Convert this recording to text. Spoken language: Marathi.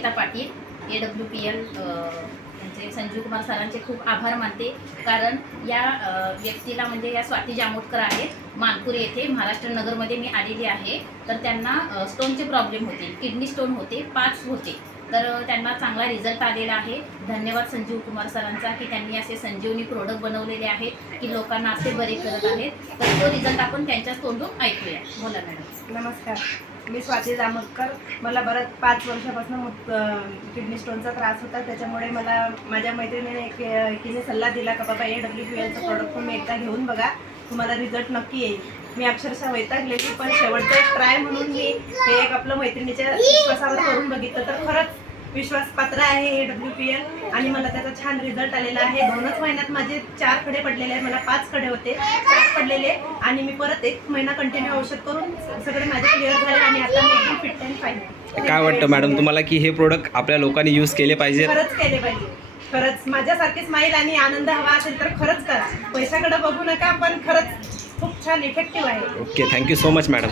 निकिता पाटील AWPL यांचे संजीव कुमार सरांचे खूप आभार मानते, कारण या व्यक्तीला म्हणजे या स्वाती जामोदकर आहेत मानपूर येथे महाराष्ट्र नगरमध्ये मी आलेली आहे. तर त्यांना स्टोनचे प्रॉब्लेम होते, किडनी स्टोन होते, 5 होते. तर त्यांना चांगला रिझल्ट आलेला आहे. धन्यवाद संजीव कुमार सरांचा की त्यांनी असे संजीवनी प्रोडक्ट बनवलेले आहेत की लोकांना असे बरे करत आहेत. तर तो रिझल्ट आपण त्यांच्याच तोंडून ऐकूया. बोला मॅडम. नमस्कार, मी स्वाती जामोदकर. मला बरंच 5 वर्षापासून किडनी स्टोनचा त्रास होता. त्याच्यामुळे मला माझ्या मैत्रिणीने एकीने सल्ला दिला का बाबा AWPLचं प्रोडक्ट तुम्ही एकदा घेऊन बघा, तुम्हाला रिझल्ट नक्की येईल. मी अक्षरशः वैतागलेली, पण शेवटचं एक ट्राय म्हणून मी हे एक आपलं मैत्रिणीच्या विश्वासावर करून बघितलं. तर खरंच विश्वासपात्र आहे AWPL आणि मला त्याचा छान रिझल्ट आलेला आहे. 2च महिन्यात माझे 4 खडे पडलेले आहे. मला 5 खडे होते, 4 पडलेले आणि मी परत 1 महिना कंटिन्यू औषध करून सगळे माझे क्लिअर झाले आणि आता मी एकदम फिट अँड फाईन. काय वाटतं मॅडम तुम्हाला की हे प्रोडक्ट आपल्या लोकांनी यूज केले पाहिजे? खरंच केले पाहिजे. खरंच माझ्यासारखी स्माईल आणि आनंद हवा असेल तर खरंच करा. पैशाकडे बघू नका, पण खरंच खूप छान इफेक्टिव्ह आहे. Okay, thank you so much madam.